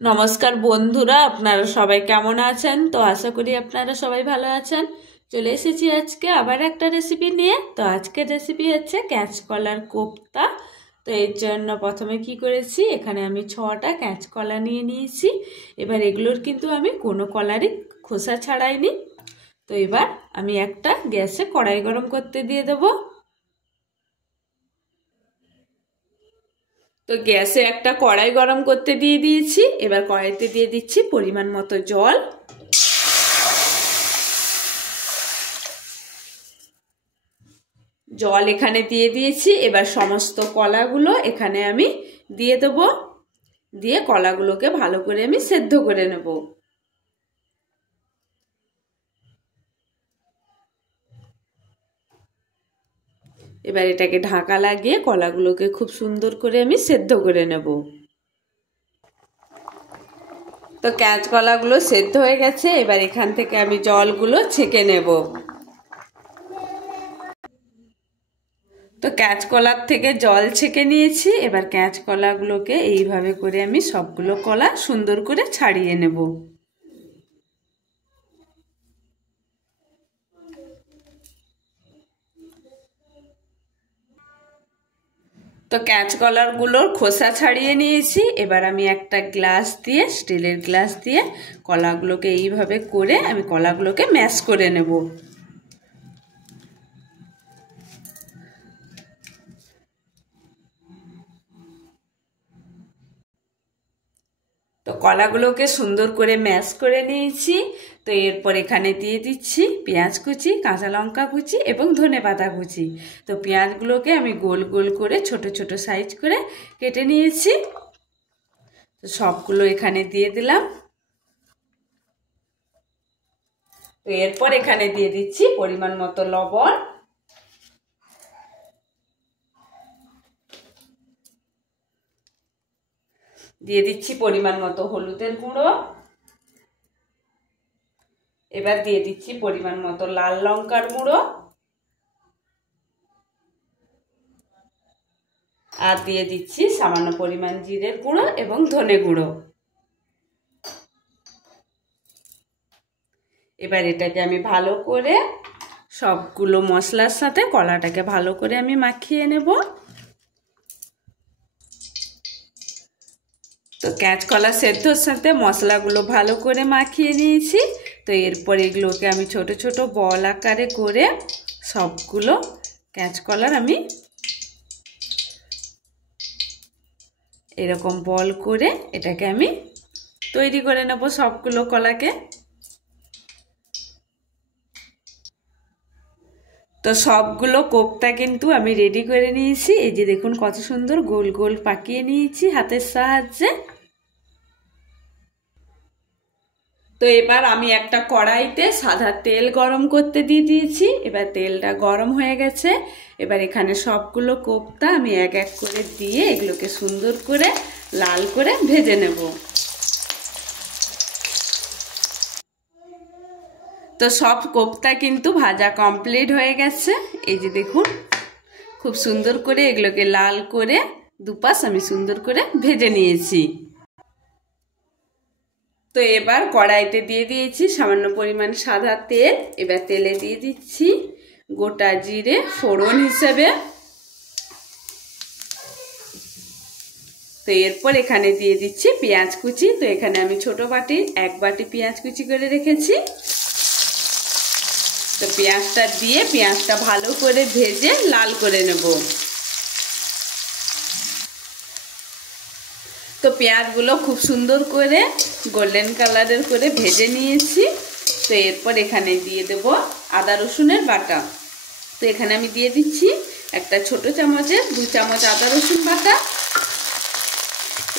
নমস্কার বন্ধুরা, আপনারা সবাই কেমন আছেন? তো আশা করি আপনারা সবাই ভালো আছেন। চলে এসেছি আজকে আবার একটা রেসিপি নিয়ে। তো আজকের রেসিপি হচ্ছে কাঁচকলার কোপ্তা। তো এর জন্য প্রথমে কি করেছি, এখানে আমি 6টা কাঁচকলা নিয়ে নিয়েছি। এবার এগুলোর কিন্তু আমি কোনো কলারই খোসা ছাড়াইনি। তো এবার আমি একটা গ্যাসে কড়াই গরম করতে দিয়ে দেবো। তো গ্যাসে একটা কড়াই গরম করতে দিয়ে দিয়েছি। এবার কড়াইতে দিয়ে দিচ্ছি পরিমাণ মতো জল। জল এখানে দিয়ে দিয়েছি। এবার সমস্ত কলাগুলো এখানে আমি দিয়ে দেবো। দিয়ে কলাগুলোকে ভালো করে আমি সেদ্ধ করে নেব। এবার এটাকে ঢাকা লাগিয়ে কলাগুলোকে খুব সুন্দর করে আমি সেদ্ধ করে নেব। তো কাঁচকলাগুলো সেদ্ধ হয়ে গেছে। এবার এখান থেকে আমি জলগুলো ছেঁকে নেব। তো কাঁচকলার থেকে জল ছেঁকে নিয়েছি। এবার কাঁচকলাগুলোকে এইভাবে করে আমি সবগুলো কলা সুন্দর করে ছাড়িয়ে নেব। তো কাঁচকলাগুলোর খোসা ছাড়িয়ে নিয়েছি। এবার আমি একটা গ্লাস দিয়ে, স্টিলের গ্লাস দিয়ে কলাগুলোকে এইভাবে করে আমি কলাগুলোকে ম্যাশ করে নেব। তো কলাগুলোকে সুন্দর করে ম্যাশ করে নিয়েছি। তো এরপর এখানে দিয়ে দিচ্ছি পেঁয়াজ কুচি, কাঁচা লঙ্কা কুচি এবং ধনেপাতা কুচি। তো পেঁয়াজগুলোকে আমি গোল গোল করে ছোট ছোট সাইজ করে কেটে নিয়েছি। তো সবগুলো এখানে দিয়ে দিলাম। তো এরপর এখানে দিয়ে দিচ্ছি পরিমাণ মতো লবণ। দিয়ে দিচ্ছি পরিমাণ মতো হলুদের গুঁড়ো। এবার দিয়ে দিচ্ছি পরিমাণ মতো লাল লঙ্কার গুঁড়ো। আর দিয়ে দিচ্ছি সামান্য পরিমাণ জিরের গুঁড়ো এবং ধনে গুঁড়ো। এবার এটাকে আমি ভালো করে সবগুলো মশলার সাথে কলাটাকে ভালো করে আমি মাখিয়ে নেব। তো কাঁচকলা সেদ্ধর সাথে মশলাগুলো ভালো করে মাখিয়ে নিয়েছি। তো এরপর এগুলোকে আমি ছোট ছোট বল আকারে করে সবগুলো কাঁচকলার আমি এরকম বল করে এটাকে আমি তৈরি করে নেব সবগুলো কলাকে। তো সবগুলো কোপ্তা কিন্তু আমি রেডি করে নিয়েছি। এই যে দেখুন কত সুন্দর গোল গোল পাকিয়ে নিয়েছি হাতের সাহায্যে। তো এবার আমি একটা কড়াইতে সাদা তেল গরম করতে দিয়ে দিয়েছি। এবার তেলটা গরম হয়ে গেছে। এবার এখানে সবগুলো কোপ্তা আমি এক এক করে দিয়ে এগুলোকে সুন্দর করে লাল করে ভেজে নেব। তো সব কোপ্তা কিন্তু ভাজা কমপ্লিট হয়ে গেছে। এই যে দেখুন খুব সুন্দর করে এগুলোকে লাল করে দুপাশ আমি সুন্দর করে ভেজে নিয়েছি। তো এবার কড়াইতে দিয়ে দিয়েছি সামান্য পরিমাণ সাদা তেল। এবার তেলে দিয়ে দিচ্ছি গোটা জিরে ফোড়ন হিসেবে। তো এরপর এখানে দিয়ে দিচ্ছি পেঁয়াজ কুচি। তো এখানে আমি ছোট বাটির 1 বাটি পেঁয়াজ কুচি করে রেখেছি। তো পেঁয়াজটা দিয়ে পেঁয়াজটা ভালো করে ভেজে লাল করে নেব। তো পেঁয়াজগুলো খুব সুন্দর করে গোল্ডেন কালারের করে ভেজে নিয়েছি। তো এরপর এখানে দিয়ে দেব আদা রসুনের বাটা। তো এখানে আমি দিয়ে দিচ্ছি একটা ছোট চামচের 2 চামচ আদা রসুন বাটা।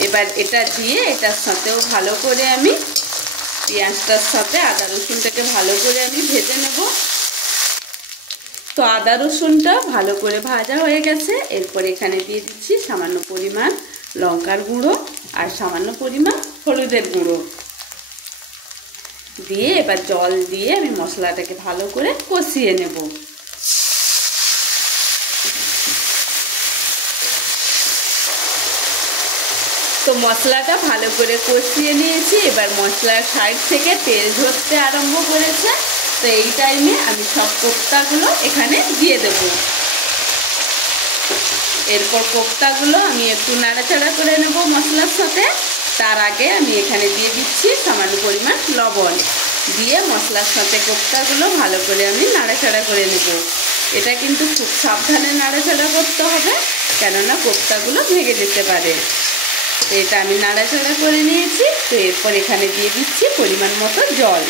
এবার এটা দিয়ে এটার সাথেও ভালো করে আমি পেঁয়াজটার সাথে আদা রসুনটাকে ভালো করে আমি ভেজে নেব। তো আদা রসুনটা ভালো করে ভাজা হয়ে গেছে। এরপর এখানে দিয়ে দিচ্ছি সামান্য পরিমাণ লঙ্কার গুঁড়ো আর সামান্য পরিমাণ হলুদের গুঁড়ো দিয়ে এবার জল দিয়ে আমি মশলাটাকে ভালো করে কষিয়ে নেব। তো মশলাটা ভালো করে কষিয়ে নিয়েছি। এবার মশলার সাইড থেকে তেল ঝরতে আরম্ভ করেছে। তো এই টাইমে আমি সব কোপ্তাগুলো এখানে দিয়ে দেব। এরপর কোপ্তাগুলো আমি একটু নাড়াচাড়া করে নেব মশলার সাথে। তার আগে আমি এখানে দিয়ে দিচ্ছি সামান্য পরিমাণ লবণ, দিয়ে মশলার সাথে কোপ্তাগুলো ভালো করে আমি নাড়াচাড়া করে নেব। এটা কিন্তু খুব সাবধানে নাড়াচাড়া করতে হবে, কেননা কোপ্তাগুলো ভেঙে যেতে পারে। তো এটা আমি নাড়াচাড়া করে নিয়েছি। তো এরপর এখানে দিয়ে দিচ্ছি পরিমাণ মতো জল।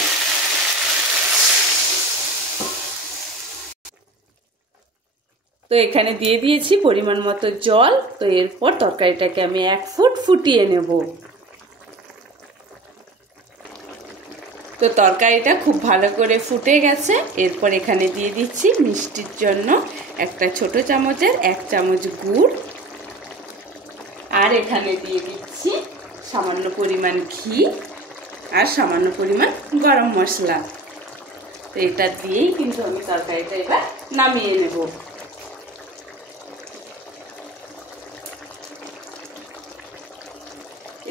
তো এখানে দিয়ে দিয়েছি পরিমাণ মতো জল। তো এরপর তরকারিটাকে আমি 1 ফুট ফুটিয়ে নেব। তো তরকারিটা খুব ভালো করে ফুটে গেছে। এরপর এখানে দিয়ে দিচ্ছি মিষ্টির জন্য একটা ছোট চামচের 1 চামচ গুড়, আর এখানে দিয়ে দিচ্ছি সামান্য পরিমাণ ঘি আর সামান্য পরিমাণ গরম মশলা। তো এটা দিয়েই কিন্তু আমি তরকারিটা এবার নামিয়ে নেব।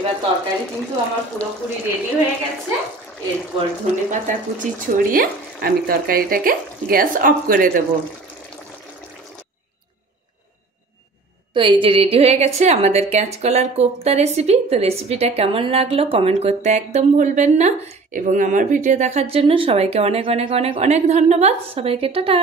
এবার তরকারি কিন্তু আমার পুরোপুরি রেডি হয়ে গেছে। এরপর ধনেপাতা কুচি ছড়িয়ে আমি তরকারিটাকে গ্যাস অফ করে দেব। তো এই যে রেডি হয়ে গেছে আমাদের কাঁচকলার কোপ্তা রেসিপি। তো রেসিপিটা কেমন লাগলো কমেন্ট করতে একদম ভুলবেন না, এবং আমার ভিডিও দেখার জন্য সবাইকে অনেক অনেক অনেক অনেক ধন্যবাদ। সবাইকে টাটা।